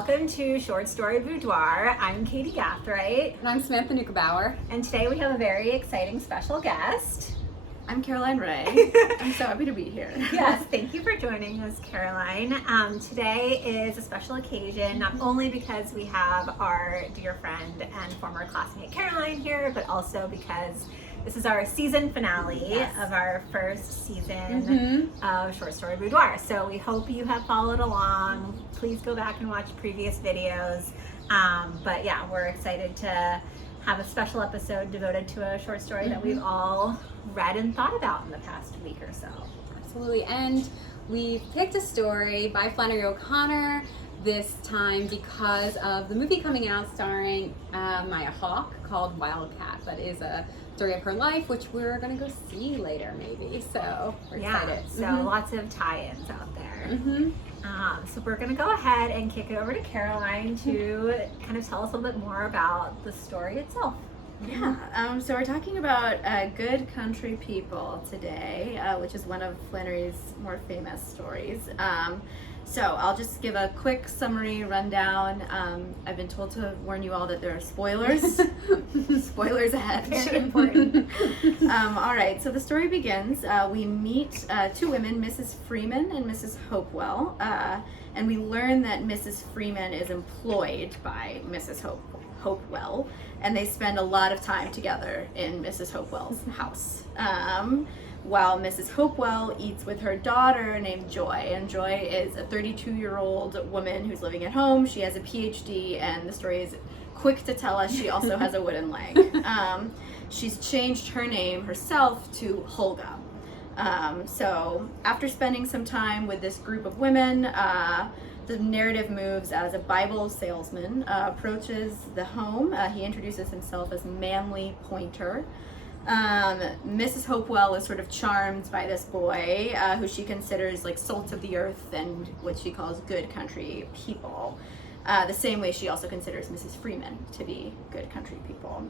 welcome to Short Story Boudoir. I'm Katy Gathright. And I'm Samantha Neugebauer. And today we have a very exciting special guest. I'm Caroline Wray. I'm so happy to be here. Yes, thank you for joining us, Caroline. Today is a special occasion, not only because we have our dear friend and former classmate Caroline here, but also because this is our season finale of our first season of Short Story Boudoir. So we hope you have followed along. Please go back and watch previous videos. But yeah, we're excited to have a special episode devoted to a short story that we've all read and thought about in the past week or so. Absolutely. And we picked a story by Flannery O'Connor this time because of the movie coming out starring Maya Hawke called Wildcat. That is a story of her life, which we're going to go see later maybe. So we're excited. So lots of tie-ins out there. So we're going to go ahead and kick it over to Caroline to kind of tell us a little bit more about the story itself. Yeah, so we're talking about Good Country People today, which is one of Flannery's more famous stories. So I'll just give a quick summary rundown. I've been told to warn you all that there are spoilers. Spoilers ahead. Very important. All right, so the story begins. We meet two women, Mrs. Freeman and Mrs. Hopewell, and we learn that Mrs. Freeman is employed by Mrs. Hopewell, and they spend a lot of time together in Mrs. Hopewell's house. While Mrs. Hopewell eats with her daughter named Joy, and Joy is a 32-year-old woman who's living at home. She has a PhD, and the story is quick to tell us she also has a wooden leg. She's changed her name herself to Hulga. So after spending some time with this group of women, the narrative moves as a Bible salesman approaches the home. He introduces himself as Manly Pointer. Mrs. Hopewell is sort of charmed by this boy, who she considers like salt of the earth and what she calls good country people. The same way she also considers Mrs. Freeman to be good country people.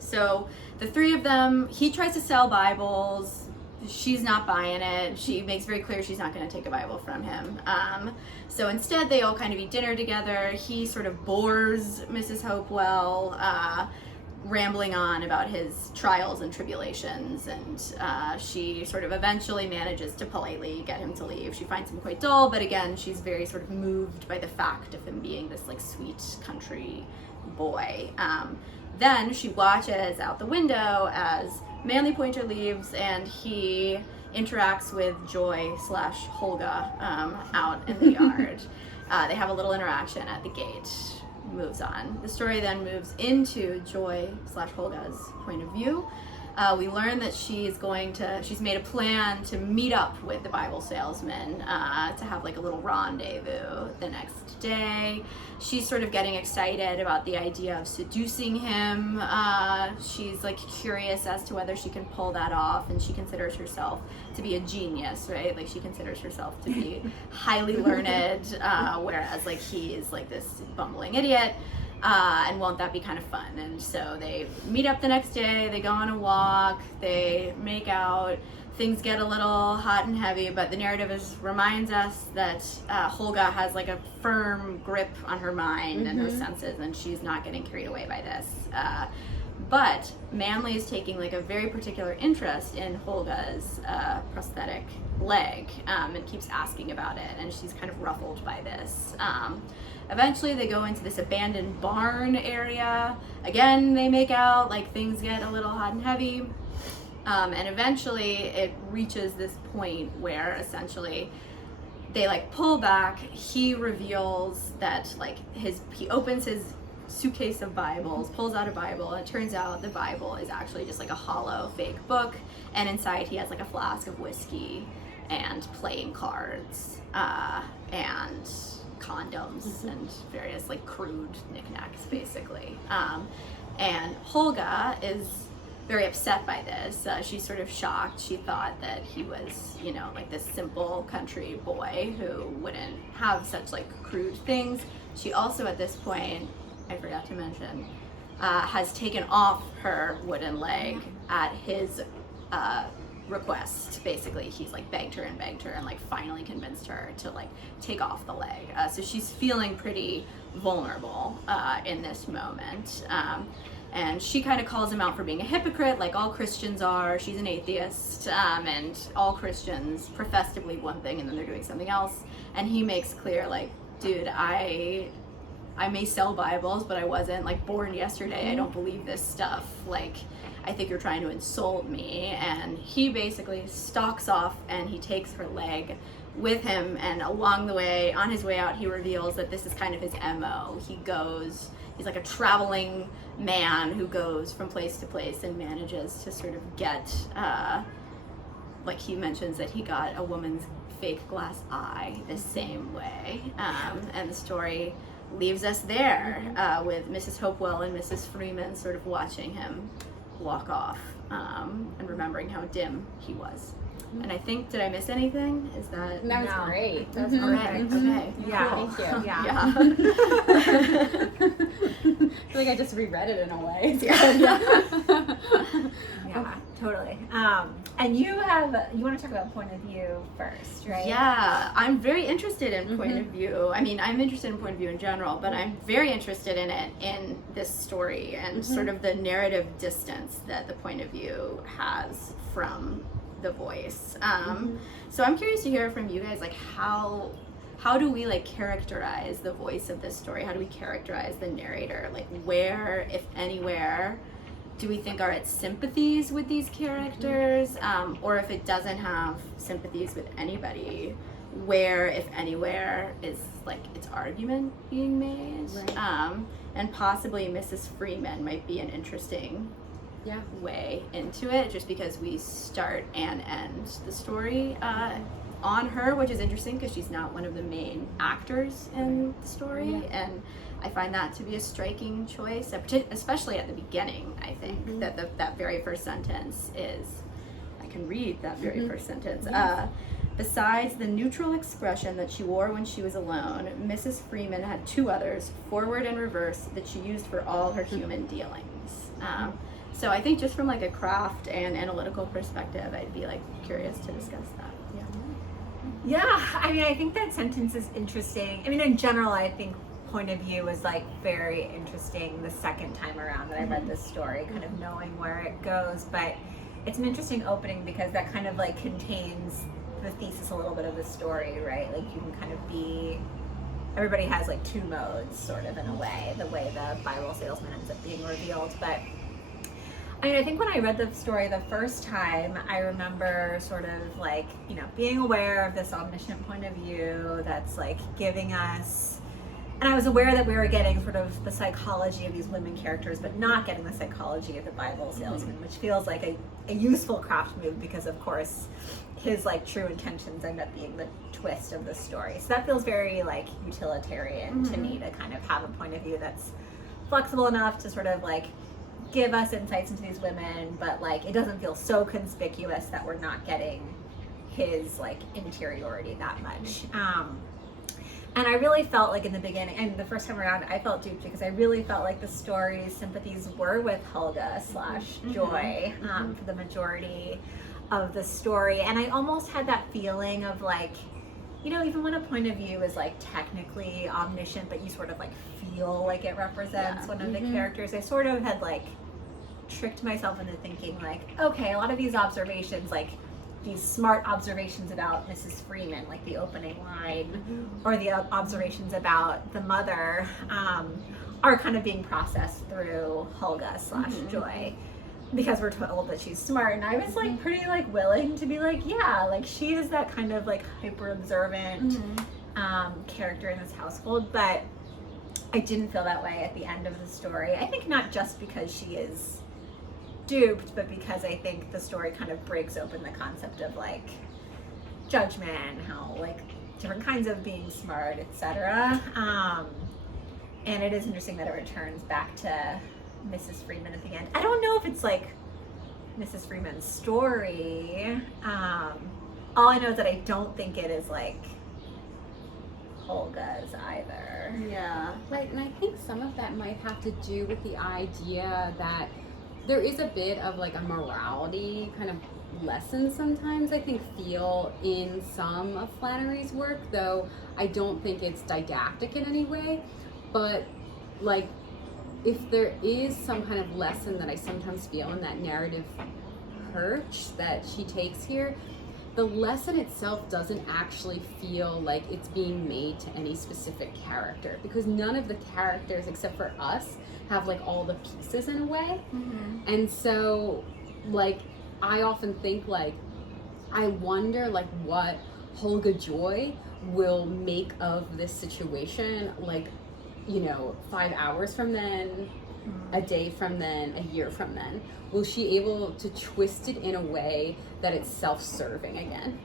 So the three of them, he tries to sell Bibles. She's not buying it. She makes very clear she's not going to take a Bible from him. So instead they all kind of eat dinner together. He sort of bores Mrs. Hopewell, rambling on about his trials and tribulations, and she sort of eventually manages to politely get him to leave. She finds him quite dull, but again, she's very sort of moved by the fact of him being this like sweet country boy. Then she watches out the window as Manly Pointer leaves and he interacts with Joy / Hulga out in the yard. They have a little interaction at the gate. Moves on. The story then moves into Joy / Hulga's point of view. We learn that she's made a plan to meet up with the Bible salesman to have like a little rendezvous the next day. She's sort of getting excited about the idea of seducing him. She's like curious as to whether she can pull that off, and she considers herself to be a genius, right? Like she considers herself to be highly learned, whereas like he is like this bumbling idiot. And won't that be kind of fun? And so they meet up the next day, they go on a walk, they make out, things get a little hot and heavy, but the narrative reminds us that Hulga has like a firm grip on her mind and her senses, and she's not getting carried away by this. But Manly is taking like a very particular interest in Hulga's prosthetic leg, and keeps asking about it, and she's kind of ruffled by this. Eventually they go into this abandoned barn area. Again, they make out, like things get a little hot and heavy. And eventually it reaches this point where essentially they like pull back. He reveals that like he opens his suitcase of Bibles, pulls out a Bible, and it turns out the Bible is actually just like a hollow fake book, and inside he has like a flask of whiskey and playing cards and condoms and various like crude knickknacks basically. And Hulga is very upset by this. She's sort of shocked. She thought that he was, you know, like this simple country boy who wouldn't have such like crude things. She also at this point, I forgot to mention, has taken off her wooden leg at his request. Basically, he's like begged her and like finally convinced her to like take off the leg. So she's feeling pretty vulnerable in this moment. And she kind of calls him out for being a hypocrite, like all Christians are. She's an atheist, and all Christians profess to believe one thing and then they're doing something else. And he makes clear, like, dude, I may sell Bibles, but I wasn't like born yesterday. I don't believe this stuff. Like, I think you're trying to insult me. And he basically stalks off and he takes her leg with him. And along the way, on his way out, he reveals that this is kind of his MO. He's like a traveling man who goes from place to place and manages to sort of get, like he mentions that he got a woman's fake glass eye the same way. And the story leaves us there with Mrs. Hopewell and Mrs. Freeman sort of watching him walk off and remembering how dim he was. And I think, did I miss anything? Is that? That was great. That was perfect. Okay. Yeah. Cool. Thank you. Yeah. I feel like I just reread it in a way. Yeah, totally. And you want to talk about point of view first, right? Yeah, I'm very interested in point of view. I mean, I'm interested in point of view in general, but I'm very interested in it in this story and sort of the narrative distance that the point of view has from the voice. So I'm curious to hear from you guys, like how do we like characterize the voice of this story? How do we characterize the narrator? Like where, if anywhere, do we think are its sympathies with these characters? Or if it doesn't have sympathies with anybody, where, if anywhere, is like its argument being made? Right. And possibly Mrs. Freeman might be an interesting way into it, just because we start and end the story on her, which is interesting because she's not one of the main actors in the story. And I find that to be a striking choice, especially at the beginning. I think that very first sentence is, I can read that very first sentence. Besides the neutral expression that she wore when she was alone, Mrs. Freeman had two others, forward and reverse, that she used for all her human dealings. So I think just from like a craft and analytical perspective, I'd be like curious to discuss that. Yeah, I mean, I think that sentence is interesting. I mean, in general, I think point of view was like very interesting the second time around that I read this story, kind of knowing where it goes. But it's an interesting opening because that kind of like contains the thesis a little bit of the story, right? Like you can kind of be, everybody has like two modes sort of in a way, the way the Bible salesman ends up being revealed. But I mean, I think when I read the story the first time, I remember sort of like, you know, being aware of this omniscient point of view that's like giving us, and I was aware that we were getting sort of the psychology of these women characters, but not getting the psychology of the Bible salesman, which feels like a useful craft move because of course his like true intentions end up being the twist of the story. So that feels very like utilitarian to me, to kind of have a point of view that's flexible enough to sort of like give us insights into these women, but like it doesn't feel so conspicuous that we're not getting his like interiority that much. And I really felt like in the beginning, and the first time around, I felt duped because I really felt like the story's sympathies were with Helga / Joy for the majority of the story. And I almost had that feeling of like, you know, even when a point of view is like technically omniscient, but you sort of like feel like it represents one of the characters, I sort of had like tricked myself into thinking like, okay, a lot of these observations, like these smart observations about Mrs. Freeman, like the opening line, or the observations about the mother, are kind of being processed through Helga / Joy. Because we're told that she's smart, and I was like pretty like willing to be like, yeah, like she is that kind of like hyper observant character in this household, but I didn't feel that way at the end of the story. I think not just because she is duped, but because I think the story kind of breaks open the concept of like judgment, how like different kinds of being smart, etc. And it is interesting that it returns back to Mrs. Freeman at the end. I don't know if it's like Mrs. Freeman's story. All I know is that I don't think it is like Helga's either. Yeah. Right, and I think some of that might have to do with the idea that there is a bit of like a morality kind of lesson sometimes, I think, feel in some of Flannery's work, though I don't think it's didactic in any way. But like, if there is some kind of lesson that I sometimes feel in that narrative perch that she takes here, the lesson itself doesn't actually feel like it's being made to any specific character, because none of the characters except for us have like all the pieces in a way. And so like I often think like, I wonder like what Holga Joy will make of this situation, like, you know, 5 hours from then, a day from then, a year from then. Will she able to twist it in a way that it's self-serving again?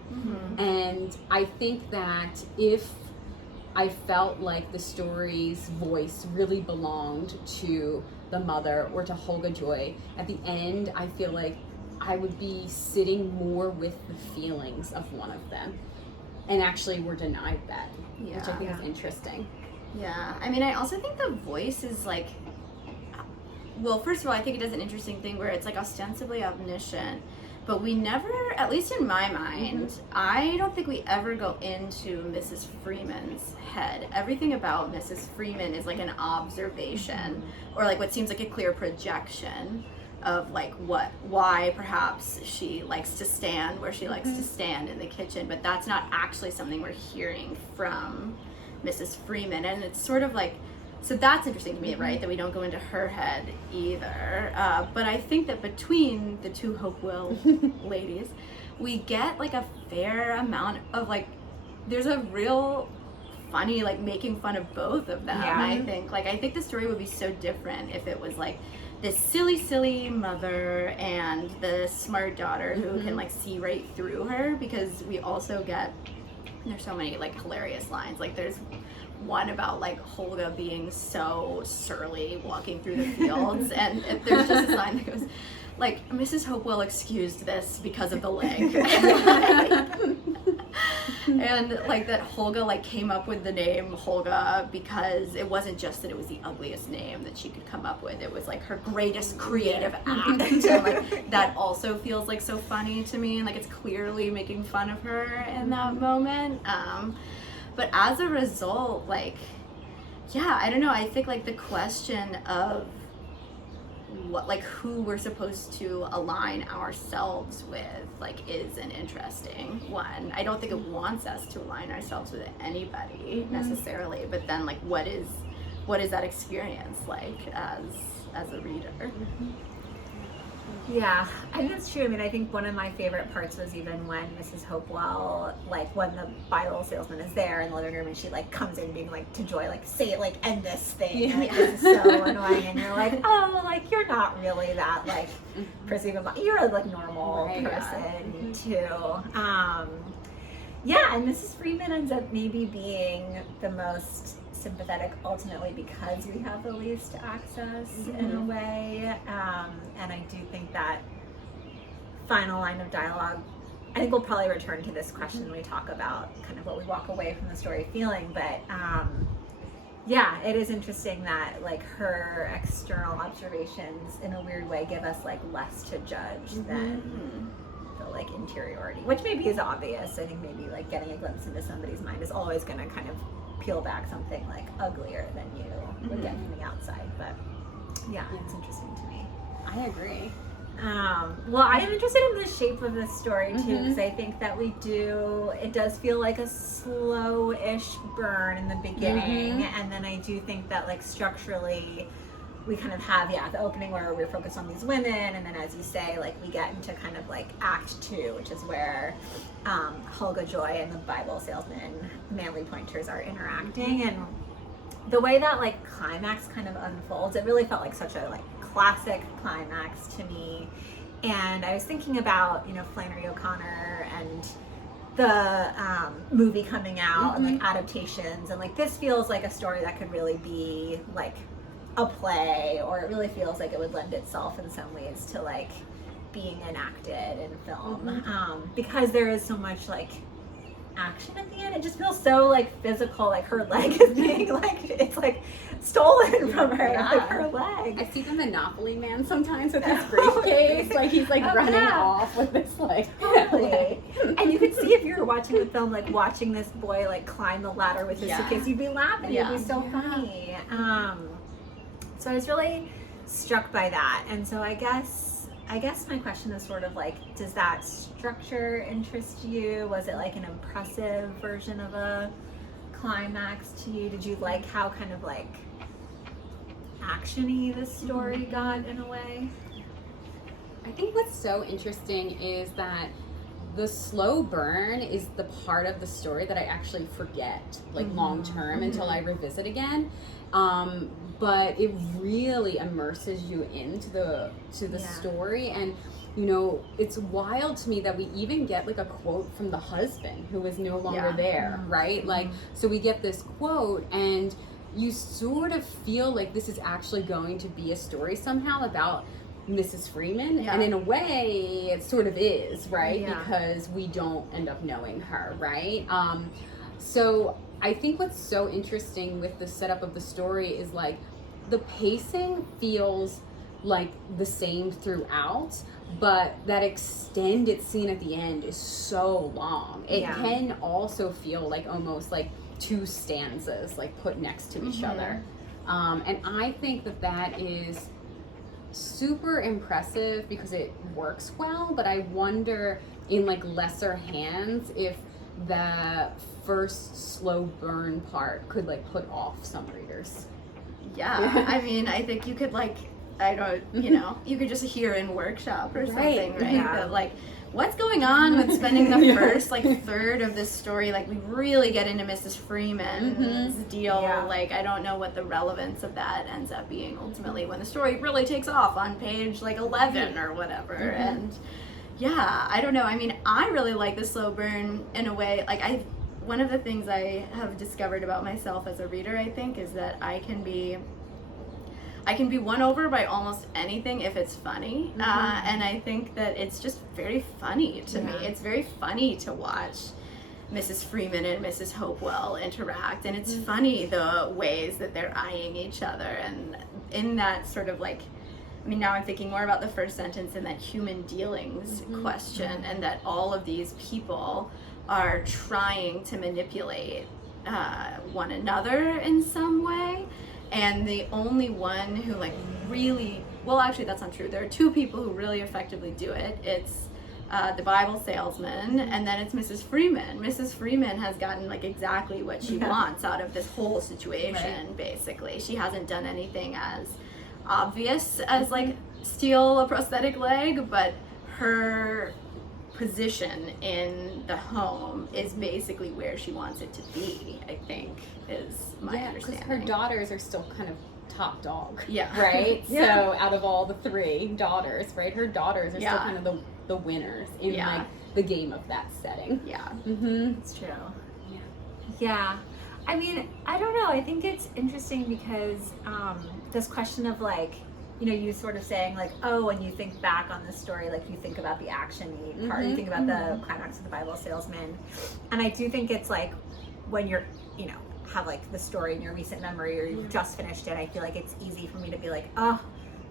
And I think that if I felt like the story's voice really belonged to the mother or to Holga Joy, at the end I feel like I would be sitting more with the feelings of one of them. And actually we're denied that, which I think is interesting. Yeah, I mean, I also think the voice is like, well, first of all, I think it does an interesting thing where it's like ostensibly omniscient, but we never, at least in my mind, I don't think we ever go into Mrs. Freeman's head. Everything about Mrs. Freeman is like an observation, or like what seems like a clear projection of like why perhaps she likes to stand where she likes to stand in the kitchen, but that's not actually something we're hearing from Mrs. Freeman. And it's sort of like, so that's interesting to me, right, that we don't go into her head either. But I think that between the two Hopewell ladies, we get like a fair amount of like, there's a real funny like making fun of both of them. I think the story would be so different if it was like this silly mother and the smart daughter who can like see right through her, because we also get, there's so many like hilarious lines. Like there's one about like Holga being so surly walking through the fields, and there's just this line that goes like, Mrs. Hopewell excused this because of the leg. And like that Holga like came up with the name Holga because it wasn't just that it was the ugliest name that she could come up with, it was like her greatest creative act. And like that also feels like so funny to me, and like it's clearly making fun of her in that moment. But as a result, like, yeah, I don't know, I think like the question of what, like, who we're supposed to align ourselves with, like, is an interesting one. I don't think it wants us to align ourselves with anybody necessarily, but then like what is that experience like as a reader? Yeah, I think that's true. I mean, I think one of my favorite parts was even when Mrs. Hopewell, like when the Bible salesman is there in the living room and she like comes in being like to Joy, like, say it, like, end this thing. And, like, this is so annoying. And you're like, oh, like, you're not really that, like, person. You're a, like, normal person, too. Yeah, and Mrs. Freeman ends up maybe being the most sympathetic ultimately because we have the least access in a way, and I do think that final line of dialogue, I think we'll probably return to this question when we talk about kind of what we walk away from the story feeling, but yeah, it is interesting that like her external observations in a weird way give us like less to judge than the like interiority, which maybe is obvious. I think maybe like getting a glimpse into somebody's mind is always going to kind of peel back something like uglier than you would get from the outside, but yeah, it's interesting to me. I agree. Well, I am interested in the shape of the story too, because I think that it does feel like a slow-ish burn in the beginning, and then I do think that like structurally we kind of have, the opening where we're focused on these women, and then as you say, like we get into kind of like Act 2, which is where Holga Joy and the Bible salesman, Manly Pointers, are interacting, and the way that like climax kind of unfolds, it really felt like such a like classic climax to me. And I was thinking about, Flannery O'Connor and the movie coming out and like adaptations, and like this feels like a story that could really be like a play, or it really feels like it would lend itself in some ways to like being enacted in film, because there is so much like action at the end. It just feels so like physical, like her leg is being like, it's like stolen from her, like her leg. I see the Monopoly Man sometimes with his briefcase, like he's like running off with this like totally. And you could see if you were watching the film, like watching this boy like climb the ladder with his suitcase, you'd be laughing. It'd be so funny. So I was really struck by that, and so I guess my question is sort of like, does that structure interest you? Was it like an impressive version of a climax to you? Did you like how kind of like action-y the story got in a way? I think what's so interesting is that the slow burn is the part of the story that I actually forget, like long term, until I revisit again. But it really immerses you into the story, and you know, it's wild to me that we even get like a quote from the husband who is no longer there, right? Like, so we get this quote, and you sort of feel like this is actually going to be a story somehow about Mrs. Freeman, and in a way it sort of is, right? Because we don't end up knowing her, right? So I think what's so interesting with the setup of the story is like the pacing feels like the same throughout, but that extended scene at the end is so long. It can also feel like almost like two stanzas like put next to each other. And I think that is super impressive because it works well, but I wonder in like lesser hands if the first slow burn part could like put off some readers. I mean, I think you could like, I don't, you know, you could just hear in workshop or something, right? That like, what's going on with spending the first like third of this story, like we really get into Mrs. Freeman's deal, like I don't know what the relevance of that ends up being ultimately when the story really takes off on page like 11 or whatever. And I don't know, I mean, I really like the slow burn in a way, like one of the things I have discovered about myself as a reader, I think, is that I can be won over by almost anything if it's funny. And I think that it's just very funny to me. It's very funny to watch Mrs. Freeman and Mrs. Hopewell interact. And it's funny the ways that they're eyeing each other. And in that sort of like, I mean, now I'm thinking more about the first sentence and that human dealings question, and that all of these people are trying to manipulate one another in some way. And the only one who like really, well, actually that's not true. There are two people who really effectively do it. It's the Bible salesman, and then it's Mrs. Freeman. Mrs. Freeman has gotten like exactly what she wants out of this whole situation, basically. She hasn't done anything as obvious as like steal a prosthetic leg, but her position in the home is basically where she wants it to be, I think, is my understanding. Because her daughters are still kind of top dog. Right? So out of all the three daughters, right, her daughters are still kind of the winners in like the game of that setting. It's true. I mean, I don't know, I think it's interesting because this question of like, you know, you sort of saying like, oh, when you think back on the story, like you think about the action-y part, you think about the climax of the Bible salesman. And I do think it's like when you're, you know, have like the story in your recent memory or you've just finished it, I feel like it's easy for me to be like, oh,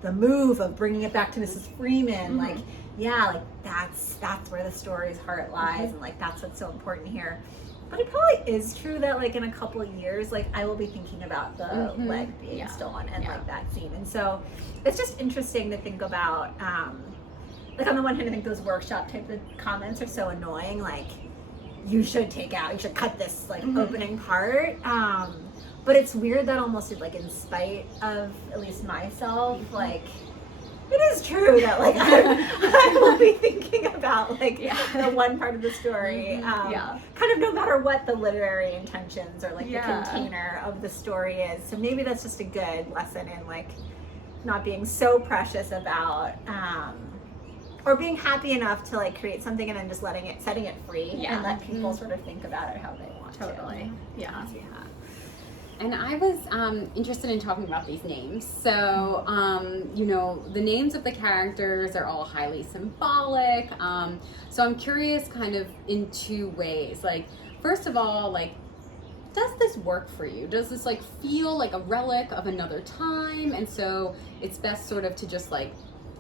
the move of bringing it back to Mrs. Freeman, like, like that's where the story's heart lies, and like that's what's so important here. But it probably is true that like in a couple of years, like I will be thinking about the leg being stolen and like that scene. And so it's just interesting to think about, like on the one hand, I think those workshop type of comments are so annoying. Like you should cut this like opening part. But it's weird that almost like in spite of at least myself, like it is true that like I will be thinking about like the one part of the story, kind of no matter what the literary intentions or like the container of the story is. So maybe that's just a good lesson in like not being so precious about or being happy enough to like create something and then just setting it free and let people sort of think about it how they want to. And I was interested in talking about these names. So, you know, the names of the characters are all highly symbolic. So I'm curious kind of in two ways. Like, first of all, like, does this work for you? Does this like feel like a relic of another time? And so it's best sort of to just like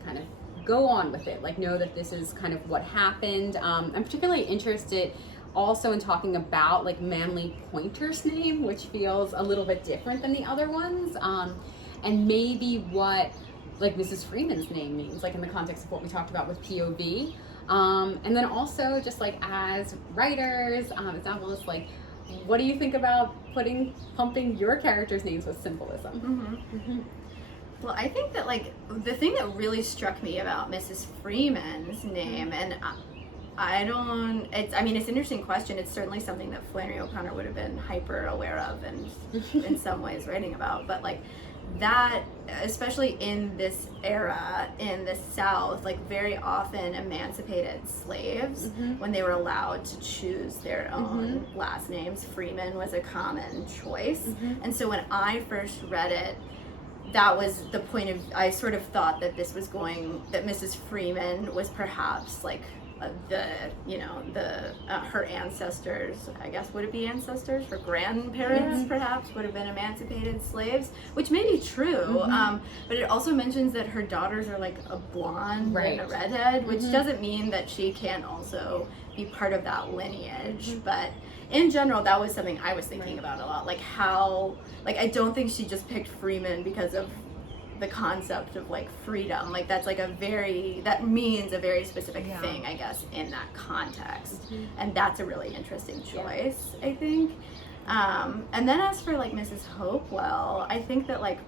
kind of go on with it, like know that this is kind of what happened. I'm particularly interested also in talking about like Manly Pointer's name, which feels a little bit different than the other ones, and maybe what like Mrs. Freeman's name means, like in the context of what we talked about with POV, and then also just like as writers, as novelists, like what do you think about pumping your characters' names with symbolism? Well, I think that like the thing that really struck me about Mrs. Freeman's name, and it's an interesting question. It's certainly something that Flannery O'Connor would have been hyper aware of and in some ways writing about, but like that, especially in this era in the South, like very often emancipated slaves, when they were allowed to choose their own last names, Freeman was a common choice. And so when I first read it, that was the point of, I sort of thought that that Mrs. Freeman was perhaps like her ancestors, I guess, would it be ancestors? Her grandparents perhaps would have been emancipated slaves, which may be true. But it also mentions that her daughters are like a blonde and a redhead, which doesn't mean that she can't also be part of that lineage. But in general, that was something I was thinking about a lot, like how, like I don't think she just picked Freeman because of the concept of like freedom. Like that means a very specific thing, I guess, in that context. And that's a really interesting choice, I think. And then as for like Mrs. Hopewell, I think that like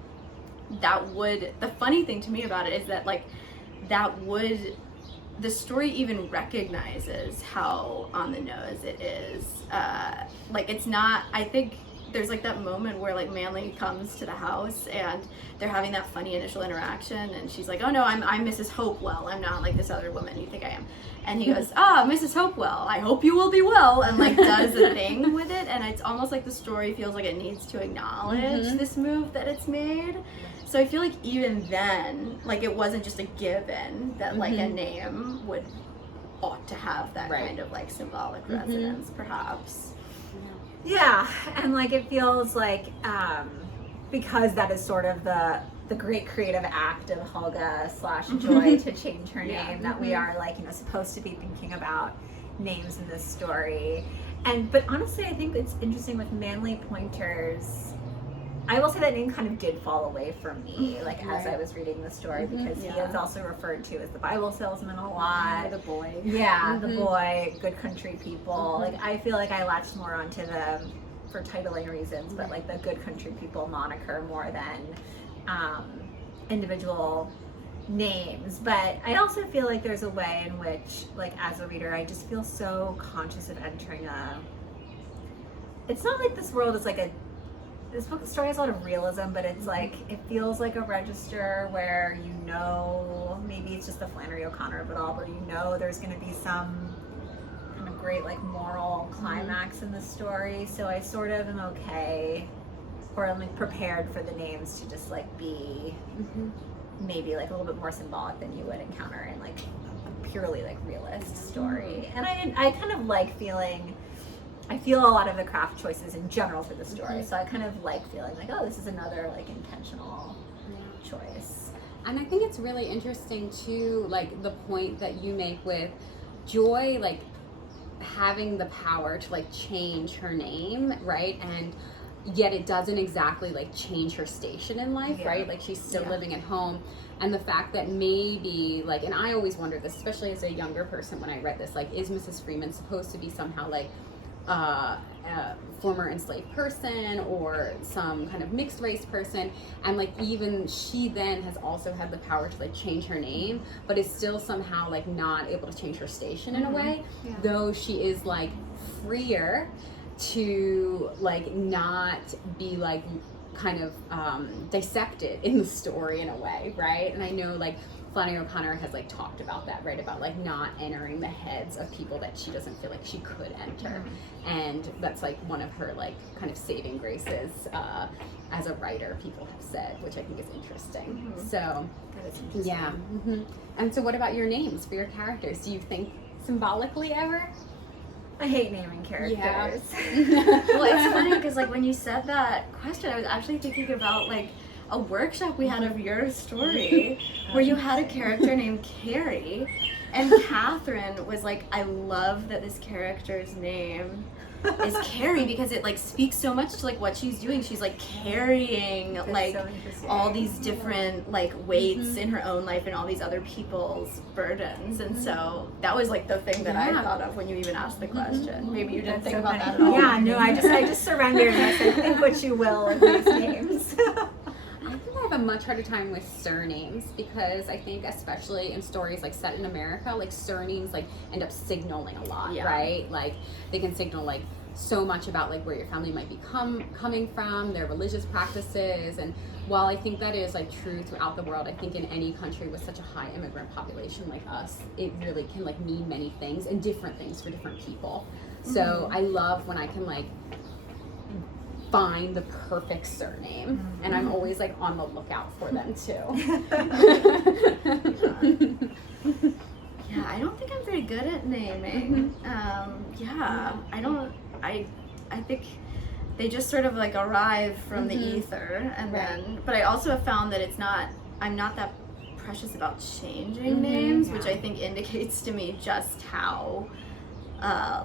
the funny thing to me about it is that like the story even recognizes how on the nose it is. Like it's not, I think there's like that moment where like Manly comes to the house and they're having that funny initial interaction, and she's like, oh no, I'm Mrs. Hopewell, I'm not like this other woman you think I am. And he goes, Mrs. Hopewell, I hope you will be well, and like does a thing with it. And it's almost like the story feels like it needs to acknowledge this move that it's made. So I feel like even then, like it wasn't just a given that like a name ought to have that kind of like symbolic resonance, perhaps. Yeah, and like it feels like because that is sort of the great creative act of Helga / Joy to change her name, that we are like, supposed to be thinking about names in this story. But honestly, I think it's interesting with Manly Pointer's. I will say that name kind of did fall away for me, like as I was reading the story, because he is also referred to as the Bible salesman a lot. The boy. Yeah, the boy, good country people. Like I feel like I latched more onto the, for titling reasons, but like the good country people moniker more than individual names. But I also feel like there's a way in which, like as a reader, I just feel so conscious of entering it's not like this world is like this story has a lot of realism, but it's like, it feels like a register where maybe it's just the Flannery O'Connor of it all, but there's going to be some kind of great like moral climax in the story. So I sort of am okay, or I'm like prepared for the names to just like be maybe like a little bit more symbolic than you would encounter in like a purely like realist story. And I kind of like I feel a lot of the craft choices in general for the story, so I kind of like feeling like, oh, this is another like intentional choice. And I think it's really interesting too, like the point that you make with Joy, like having the power to like change her name, right? And yet it doesn't exactly like change her station in life, right? Like she's still living at home. And the fact that maybe like, and I always wondered this, especially as a younger person when I read this, like is Mrs. Freeman supposed to be somehow like a former enslaved person or some kind of mixed race person, and like even she then has also had the power to like change her name, but is still somehow like not able to change her station in a way, though she is like freer to like not be like kind of dissected in the story in a way, right? And I know like Flannery O'Connor has like talked about that, right? About like not entering the heads of people that she doesn't feel like she could enter. And that's like one of her like kind of saving graces as a writer, people have said, which I think is interesting. So that is interesting. And so what about your names for your characters? Do you think symbolically ever? I hate naming characters. Well, it's funny because like when you said that question, I was actually thinking about like a workshop we had of your story where you had a character named Carrie, and Catherine was like, I love that this character's name is Carrie because it like speaks so much to like what she's doing. She's like carrying That's like so interesting. all these different like weights in her own life and all these other people's burdens, and so that was like the thing that I thought of when you even asked the question. Maybe you didn't think about that at all. Yeah, no, I just surrendered and I said, think what you will of these names. I think I have a much harder time with surnames because I think especially in stories like set in America, like surnames like end up signaling a lot, right? Like they can signal like so much about like where your family might be coming from, their religious practices, and while I think that is like true throughout the world, I think in any country with such a high immigrant population like us, it really can like mean many things and different things for different people. So I love when I can like find the perfect surname, and I'm always like on the lookout for them too. Yeah, I don't think I'm very good at naming. I think they just sort of like arrive from the ether, and then. But I also have found that I'm not that precious about changing names, which I think indicates to me just how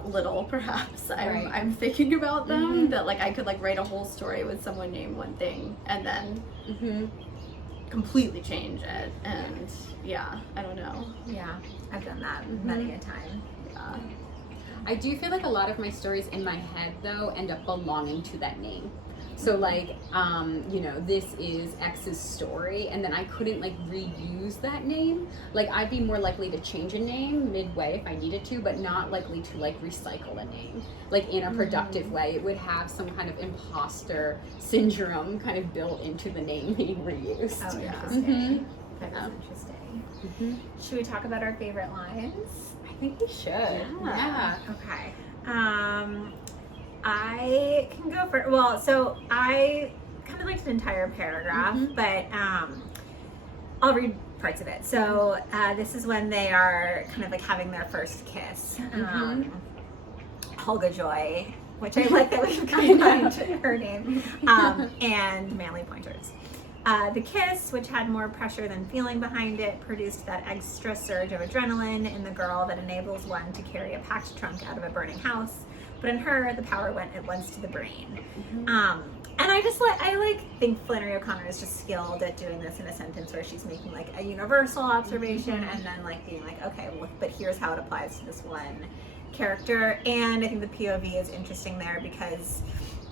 little perhaps I'm thinking about them, that like I could like write a whole story with someone named one thing and then completely change it, and I don't know. Yeah, I've done that many a time. I do feel like a lot of my stories in my head though end up belonging to that name. So like, you know, this is X's story, and then I couldn't like reuse that name. Like I'd be more likely to change a name midway if I needed to, but not likely to like recycle a name, like in a productive way. It would have some kind of imposter syndrome kind of built into the name being reused. Oh, interesting. That is interesting. Should we talk about our favorite lines? I think we should. Yeah. Okay. I can go for, well, so I kind of liked an entire paragraph, but I'll read parts of it. So this is when they are kind of like having their first kiss. Helga Joy, which I like that we combined her name, and Manly Pointers. The kiss, which had more pressure than feeling behind it, produced that extra surge of adrenaline in the girl that enables one to carry a packed trunk out of a burning house. But in her, the power went at once to the brain. And I think Flannery O'Connor is just skilled at doing this in a sentence where she's making like a universal observation and then like being like, okay, well, but here's how it applies to this one character. And I think the POV is interesting there because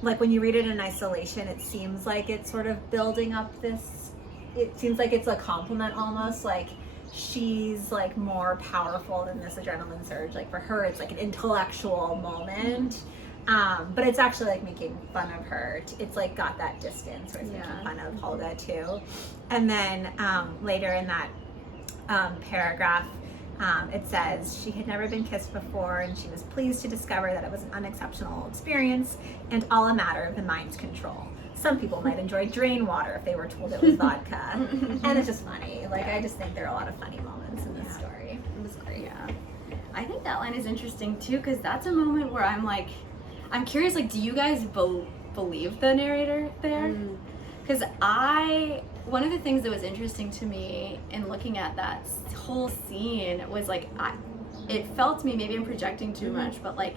like when you read it in isolation, it seems like it's sort of building up this, it seems like it's a compliment almost, like she's like more powerful than this adrenaline surge. Like for her, it's like an intellectual moment, but it's actually like making fun of her. It's like got that distance where it's making fun of Helga too. And then later in that paragraph, it says she had never been kissed before and she was pleased to discover that it was an unexceptional experience and all a matter of the mind's control. Some people might enjoy drain water if they were told it was vodka. And it's just funny. Like, I just think there are a lot of funny moments in this story. It was great. Yeah. I think that line is interesting too, because that's a moment where I'm like, I'm curious, like, do you guys believe the narrator there? Because one of the things that was interesting to me in looking at that whole scene was like, it felt to me, maybe I'm projecting too much, but like,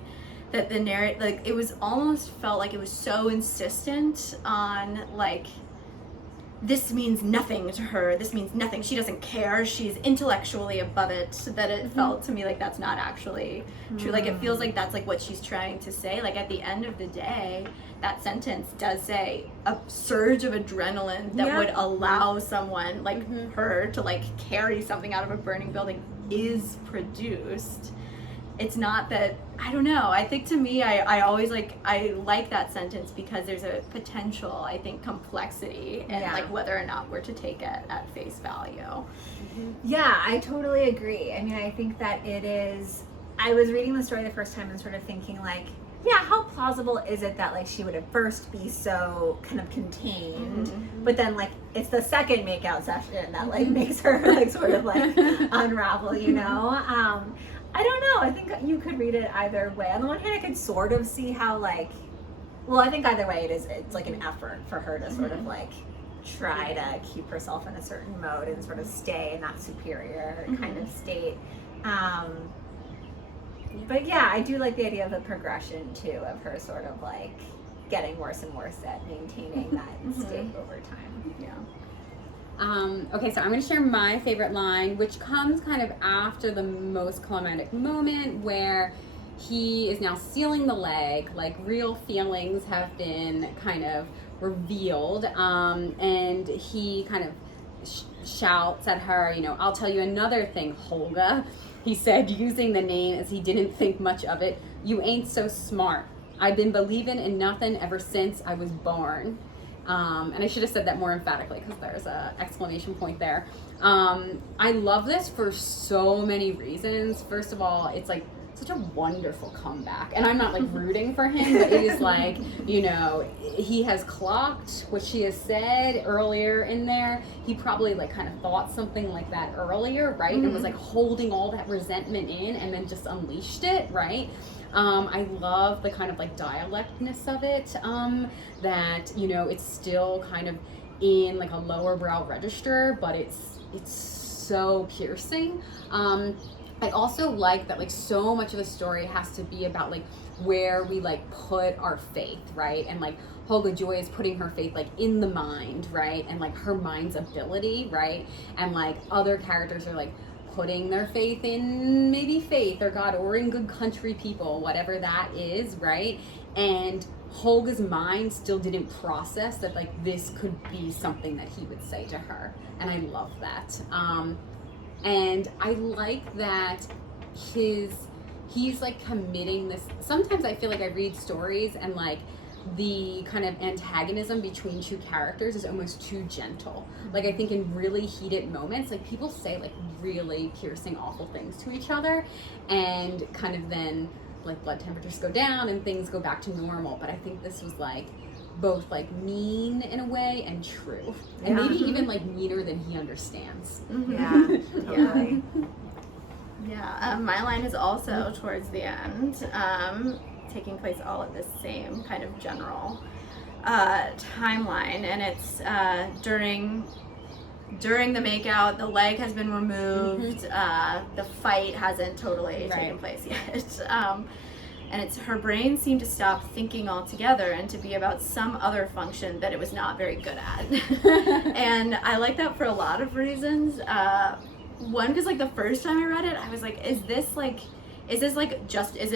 that the narrative, like, it was almost felt like it was so insistent on like, this means nothing to her, this means nothing, she doesn't care, she's intellectually above it, that it felt to me like that's not actually true. Like it feels like that's like what she's trying to say. Like at the end of the day, that sentence does say a surge of adrenaline that would allow someone like her to like carry something out of a burning building is produced. It's not that, I don't know, I think to me, I always like, I like that sentence because there's a potential, I think, complexity and like whether or not we're to take it at face value. Yeah, I totally agree. I mean, I think that it is, I was reading the story the first time and sort of thinking like, yeah, how plausible is it that like she would at first be so kind of contained, but then like it's the second makeout session that like makes her like sort of like unravel, you know? I don't know. I think you could read it either way. On the one hand, I could sort of see how like, well, I think either way it's like an effort for her to sort of like try to keep herself in a certain mode and sort of stay in that superior kind of state. But yeah, I do like the idea of the progression too, of her sort of like getting worse and worse at maintaining that state over time. Yeah. Okay, so I'm going to share my favorite line, which comes kind of after the most climactic moment where he is now sealing the leg, like real feelings have been kind of revealed, and he kind of shouts at her, you know, I'll tell you another thing, Holga, he said, using the name as he didn't think much of it. You ain't so smart. I've been believing in nothing ever since I was born. And I should have said that more emphatically because there's a exclamation point there. I love this for so many reasons. First of all, it's like such a wonderful comeback, and I'm not like rooting for him, but it is like, you know, he has clocked what she has said earlier in there. He probably like kind of thought something like that earlier, right? And was like holding all that resentment in and then just unleashed it, right? I love the kind of like dialectness of it, that, you know, it's still kind of in like a lower brow register, but it's so piercing. I also like that like so much of the story has to be about like where we like put our faith, right? And like Holga Joy is putting her faith like in the mind, right? And like her mind's ability, right? And like other characters are like putting their faith in maybe faith or God or in good country people, whatever that is, right? And Holga's mind still didn't process that like this could be something that he would say to her, and I love that. And I like that he's like committing this. Sometimes I feel like I read stories and like the kind of antagonism between two characters is almost too gentle. Like I think in really heated moments, like people say like really piercing, awful things to each other, and kind of then like blood temperatures go down and things go back to normal. But I think this was like both like mean in a way and true, and maybe even like meaner than he understands. Yeah, totally. Yeah, my line is also towards the end, taking place all at the same kind of general timeline, and it's during the makeout. The leg has been removed. The fight hasn't totally taken place yet. And it's her brain seemed to stop thinking altogether and to be about some other function that it was not very good at. And I like that for a lot of reasons. One, because like the first time I read it, I was like, is it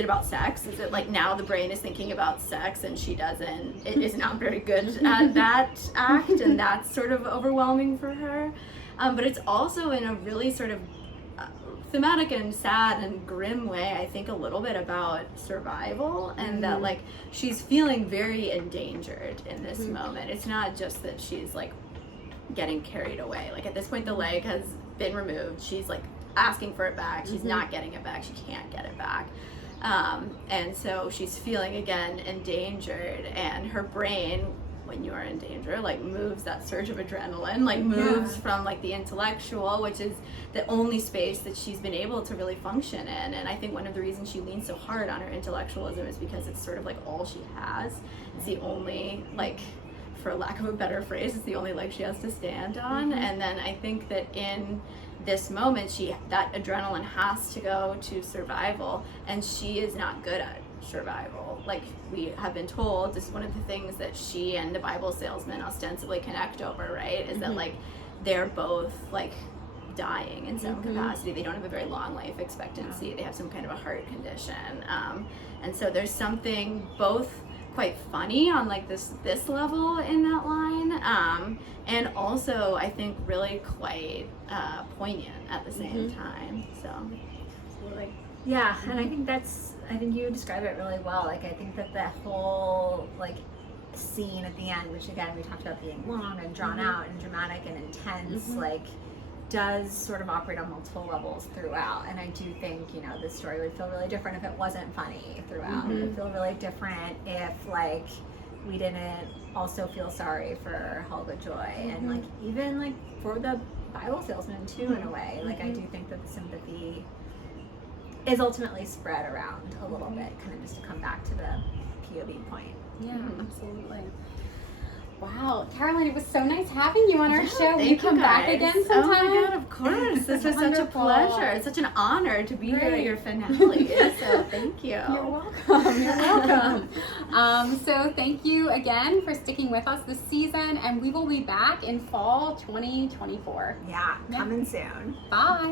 about sex? Is it like now the brain is thinking about sex and it is not very good at that act, and that's sort of overwhelming for her. But it's also in a really sort of thematic and sad and grim way, I think a little bit about survival, and that like she's feeling very endangered in this moment. It's not just that she's like getting carried away. Like at this point the leg has been removed. She's like asking for it back. She's not getting it back. She can't get it back. And so she's feeling again endangered, and her brain, when you are in danger, like moves that surge of adrenaline, like moves from like the intellectual, which is the only space that she's been able to really function in. And I think one of the reasons she leans so hard on her intellectualism is because it's sort of like all she has. It's the only, like, for lack of a better phrase, it's the only leg she has to stand on. And then I think that in this moment, that adrenaline has to go to survival, and she is not good at survival. Like we have been told, this is one of the things that she and the Bible salesman ostensibly connect over, right? Is that like they're both like dying in some capacity. They don't have a very long life expectancy. They have some kind of a heart condition. And so there's something both quite funny on like this level in that line, and also I think really quite poignant at the same time. So Absolutely. Yeah, and I think you describe it really well. Like I think that the whole like scene at the end, which again we talked about being long and drawn out and dramatic and intense, like does sort of operate on multiple levels throughout. And I do think, you know, this story would feel really different if it wasn't funny throughout. It would feel really different if like we didn't also feel sorry for Holga Joy, and like even like for the Bible salesman too, in a way. Like I do think that the sympathy is ultimately spread around a little bit, kind of just to come back to the POV point. Yeah, absolutely. Wow, Caroline, it was so nice having you on our show. Will you come back again sometime? Oh my God, of course. This was such a Wonderful. pleasure. It's such an honor to be here at Great. your finale. So thank you. You're welcome. You're welcome. So thank you again for sticking with us this season, and we will be back in fall 2024. Yeah, coming soon. Bye.